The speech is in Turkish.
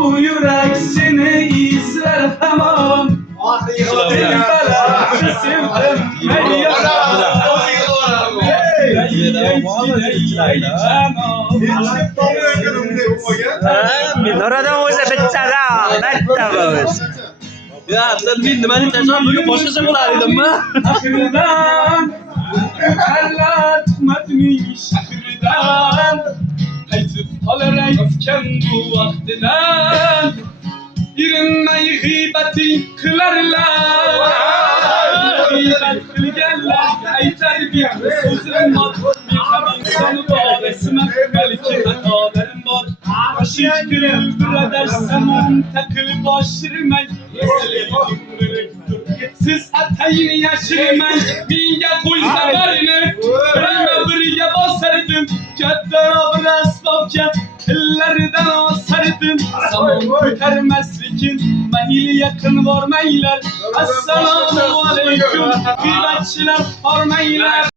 Bu yürek seni izler hamam. Minaradan o'zi bittala, bitta bo'z. Ya sen men nimani tashlab bugun boshqacha bo'lar edimmi? Şahırdan Ellat tutmadmış şahırdan Qaytib qolarayotgan bu vaqtidan Irinmay g'iybating qilarlar G'iybat qilganlarga aytarga so'zim bor Mehribon soni bor ismat balki xatolarim bor Boshing kuldiradarsam taqil boshirmay Siz atayin yashirmay menga qo'ysalarni birga bosardim katta bir asbobga tillaridan osardim zamon ko'tarmaslikin mayli yaqin bormanglar assalomu alaykum g'iybatchilar hormanglar